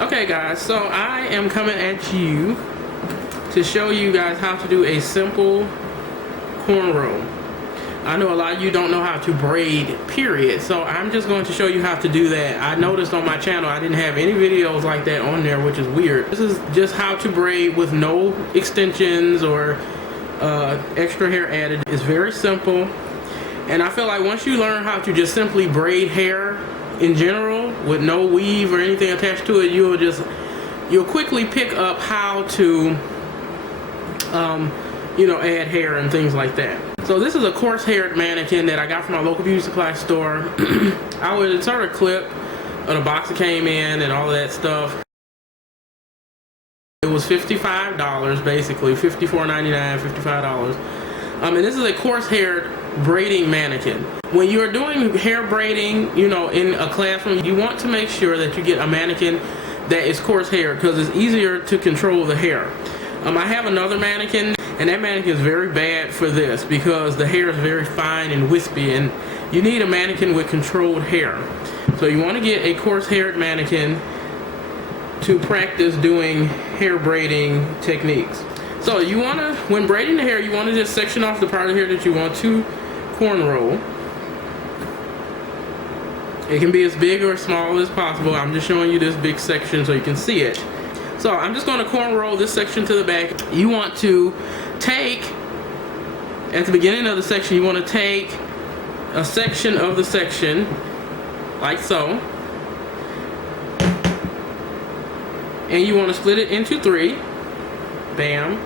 Okay guys, so I am coming at you to show you guys how to do a simple cornrow. I know a lot of you don't know how to braid, period, so I'm just going to show you how to do that. I noticed on my channel I didn't have any videos like that on there, which is weird. This is just how to braid with no extensions or extra hair added. It's very simple, and I feel like once you learn how to just simply braid hair in general with no weave or anything attached to it, you'll quickly pick up how to add hair and things like that. So this is a coarse haired mannequin that I got from my local beauty supply store. I would insert a clip on a box that came in and all that stuff. It was $55 basically, $54.99, $55. And this is a coarse haired braiding mannequin. When you're doing hair braiding, in a classroom, you want to make sure that you get a mannequin that is coarse hair because it's easier to control the hair. I have another mannequin, and that mannequin is very bad for this because the hair is very fine and wispy, and you need a mannequin with controlled hair. So you want to get a coarse haired mannequin to practice doing hair braiding techniques. So you want to, when braiding the hair, you want to just section off the part of the hair that you want to cornrow. It can be as big or as small as possible. I'm just showing you this big section so you can see it. So I'm just going to cornrow this section to the back. You want to take, at the beginning of the section, you want to take a section of the section, like so. And you want to split it into 3. Bam,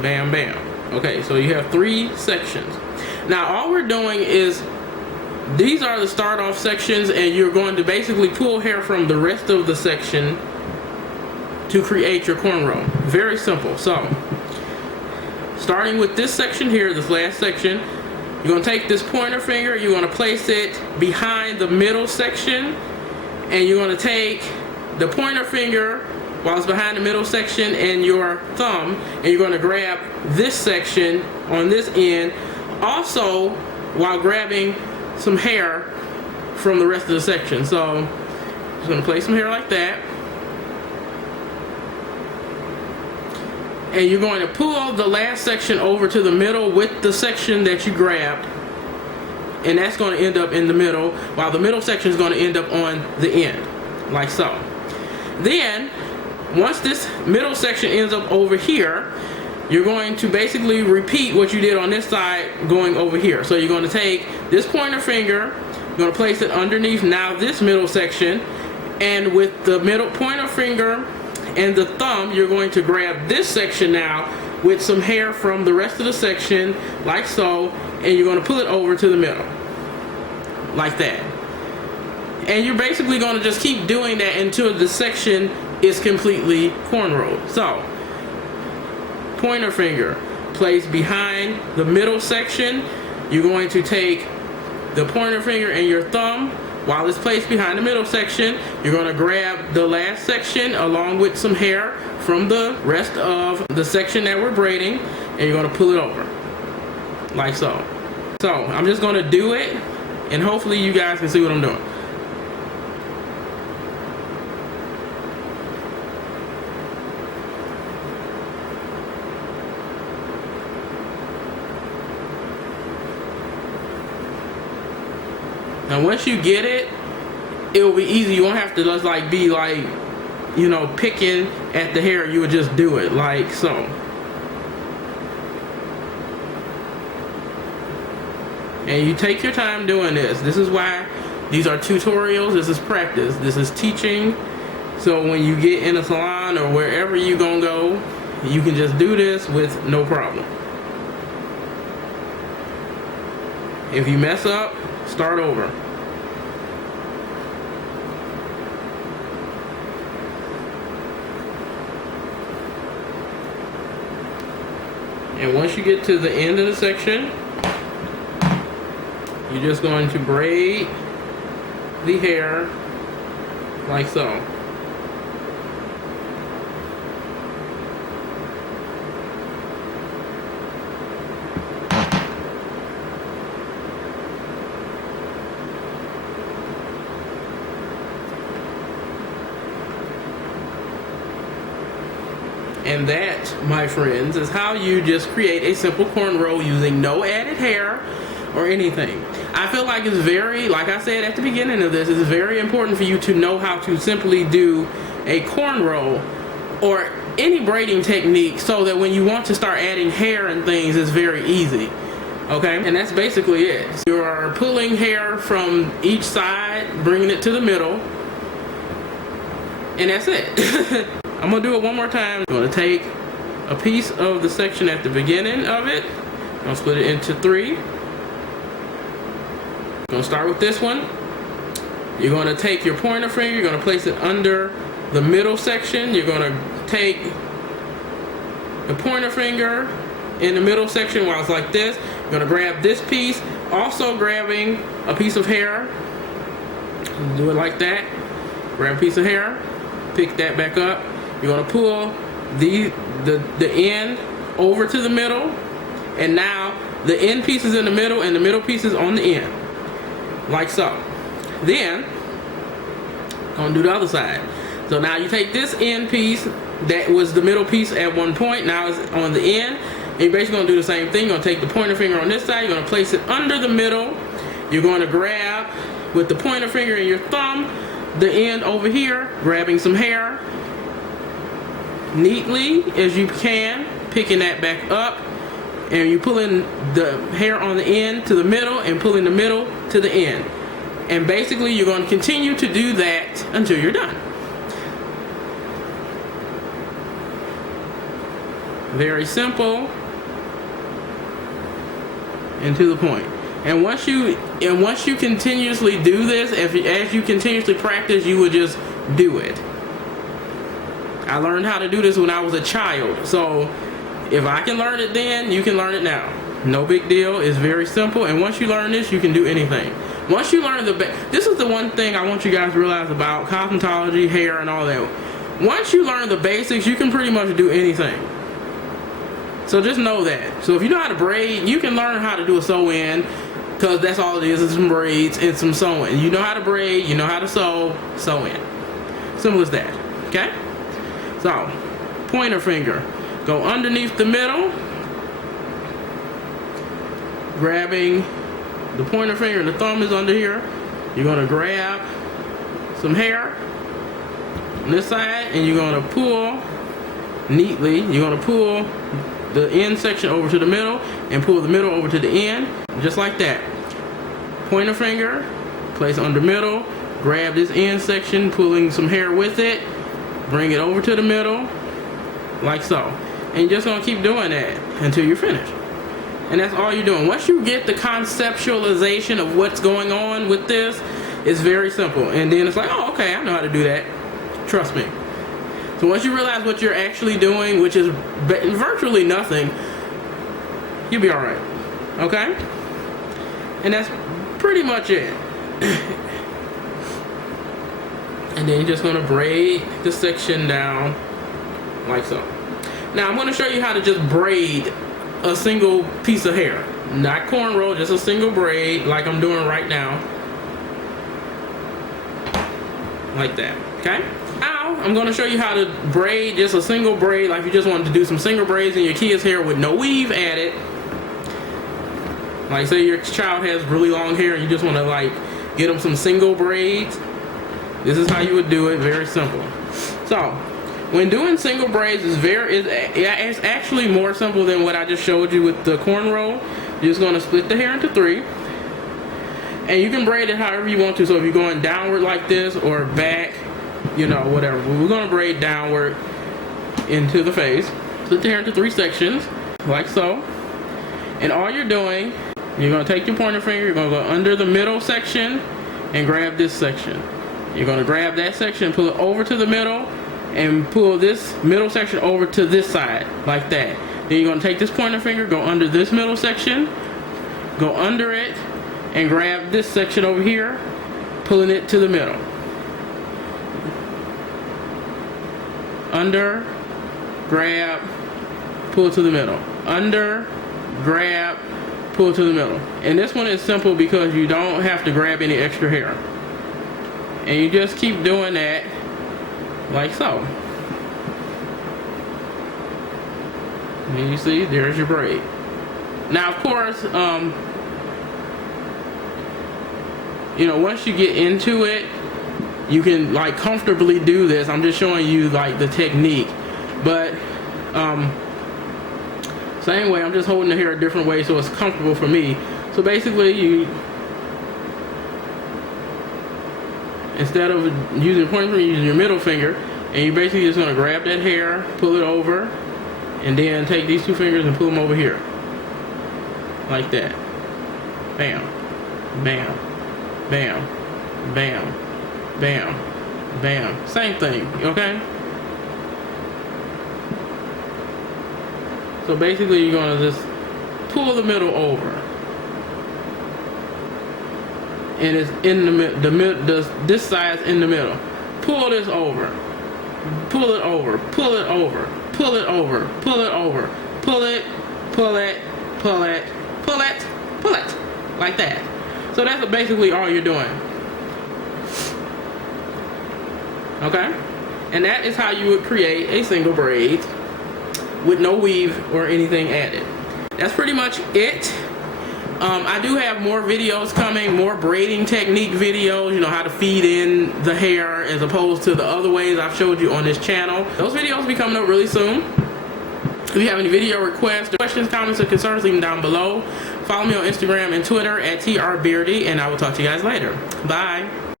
bam, bam. Okay, so you have 3 sections. Now all we're doing is, these are the start off sections, and you're going to basically pull hair from the rest of the section to create your cornrow. Very simple. So starting with this section here, this last section, you're going to take this pointer finger, you're going to place it behind the middle section, and you're going to take the pointer finger while it's behind the middle section and your thumb, and you're going to grab this section on this end, also while grabbing some hair from the rest of the section. So just going to place some hair like that, and you're going to pull the last section over to the middle with the section that you grabbed, and that's going to end up in the middle, while the middle section is going to end up on the end, like so. Then once this middle section ends up over here, you're going to basically repeat what you did on this side going over here. So you're going to take this pointer finger, you're going to place it underneath now this middle section, and with the middle pointer finger and the thumb, you're going to grab this section now with some hair from the rest of the section, like so, and you're going to pull it over to the middle, like that. And you're basically going to just keep doing that until the section is completely cornrowed. So pointer finger placed behind the middle section, you're going to take the pointer finger and your thumb while it's placed behind the middle section, you're going to grab the last section along with some hair from the rest of the section that we're braiding, and you're going to pull it over like so. So I'm just going to do it, and hopefully you guys can see what I'm doing. Now once you get it, it will be easy. You won't have to just be picking at the hair. You would just do it like so. And you take your time doing this. This is why these are tutorials. This is practice. This is teaching. So when you get in a salon or wherever you're gonna go, you can just do this with no problem. If you mess up, start over. And once you get to the end of the section, you're just going to braid the hair like so. And that, my friends, is how you just create a simple cornrow using no added hair or anything. I feel like it's very, like I said at the beginning of this, it's very important for you to know how to simply do a cornrow or any braiding technique so that when you want to start adding hair and things, it's very easy. Okay, and that's basically it. You are pulling hair from each side, bringing it to the middle, and that's it. I'm gonna do it one more time. I'm gonna take a piece of the section at the beginning of it. I'm gonna split it into 3. I'm gonna start with this one. You're gonna take your pointer finger, you're gonna place it under the middle section. You're gonna take the pointer finger in the middle section while it's like this. You're gonna grab this piece, also grabbing a piece of hair. Do it like that. Grab a piece of hair, pick that back up. You're gonna pull the end over to the middle, and now the end piece is in the middle and the middle piece is on the end, like so. Then gonna do the other side. So now you take this end piece that was the middle piece at one point, now it's on the end, and you're basically gonna do the same thing. You're gonna take the pointer finger on this side, you're gonna place it under the middle. You're gonna grab with the pointer finger and your thumb the end over here, grabbing some hair neatly as you can, picking that back up, and you're pulling the hair on the end to the middle and pulling the middle to the end. And basically you're going to continue to do that until you're done. Very simple and to the point. And once you continuously do this, as you continuously practice, you will just do it. I learned how to do this when I was a child, so if I can learn it then, you can learn it now. No big deal. It's very simple, and once you learn this, you can do anything. Once you learn this is the one thing I want you guys to realize about cosmetology, hair, and all that. Once you learn the basics, you can pretty much do anything. So just know that. So if you know how to braid, you can learn how to do a sew-in, because that's all it is some braids and some sewing. You know how to braid, you know how to sew, sew in. Simple as that, okay? So, pointer finger, go underneath the middle, grabbing the pointer finger and the thumb is under here. You're gonna grab some hair on this side and you're gonna pull neatly. You're gonna pull the end section over to the middle and pull the middle over to the end, just like that. Pointer finger, place under middle, grab this end section, pulling some hair with it, bring it over to the middle, like so. And you're just gonna keep doing that until you're finished. And that's all you're doing. Once you get the conceptualization of what's going on with this, it's very simple. And then it's like, oh, okay, I know how to do that. Trust me. So once you realize what you're actually doing, which is virtually nothing, you'll be all right. Okay? And that's pretty much it. And then you're just going to braid this section down like so. Now I'm going to show you how to just braid a single piece of hair. Not cornrow, just a single braid like I'm doing right now. Like that, okay? Now I'm going to show you how to braid just a single braid, like you just wanted to do some single braids in your kid's hair with no weave added. Like say your child has really long hair and you just want to like get them some single braids. This is how you would do it, very simple. So when doing single braids, it's actually more simple than what I just showed you with the cornrow. You're just going to split the hair into 3. And you can braid it however you want to. So if you're going downward like this or back, you know, whatever. But we're going to braid downward into the face. Split the hair into 3 sections, like so. And all you're doing, you're going to take your pointer finger, you're going to go under the middle section and grab this section. You're going to grab that section, pull it over to the middle, and pull this middle section over to this side, like that. Then you're going to take this pointer finger, go under this middle section, go under it, and grab this section over here, pulling it to the middle. Under, grab, pull to the middle. Under, grab, pull to the middle. And this one is simple because you don't have to grab any extra hair. And you just keep doing that like so. And you see, there's your braid. Now, of course, you know, once you get into it, you can like comfortably do this. I'm just showing you like the technique, but same way, I'm just holding the hair a different way so it's comfortable for me. So basically, you, instead of using your pointer finger, you're using your middle finger, and you're basically just gonna grab that hair, pull it over, and then take these two fingers and pull them over here. Like that. Bam. Bam. Bam. Bam. Bam. Bam. Same thing, okay? So basically you're gonna just pull the middle over. And it's in the middle, this side's in the middle. Pull this over. Pull it over. Pull it over. Pull it over. Pull it over. Pull it. Pull it. Pull it. Pull it. Pull it. Like that. So that's basically all you're doing. Okay? And that is how you would create a single braid with no weave or anything added. That's pretty much it. I do have more videos coming, more braiding technique videos, you know, how to feed in the hair as opposed to the other ways I've showed you on this channel. Those videos will be coming up really soon. If you have any video requests, questions, comments, or concerns, leave them down below. Follow me on Instagram and Twitter at trbeardeeEATS, and I will talk to you guys later. Bye.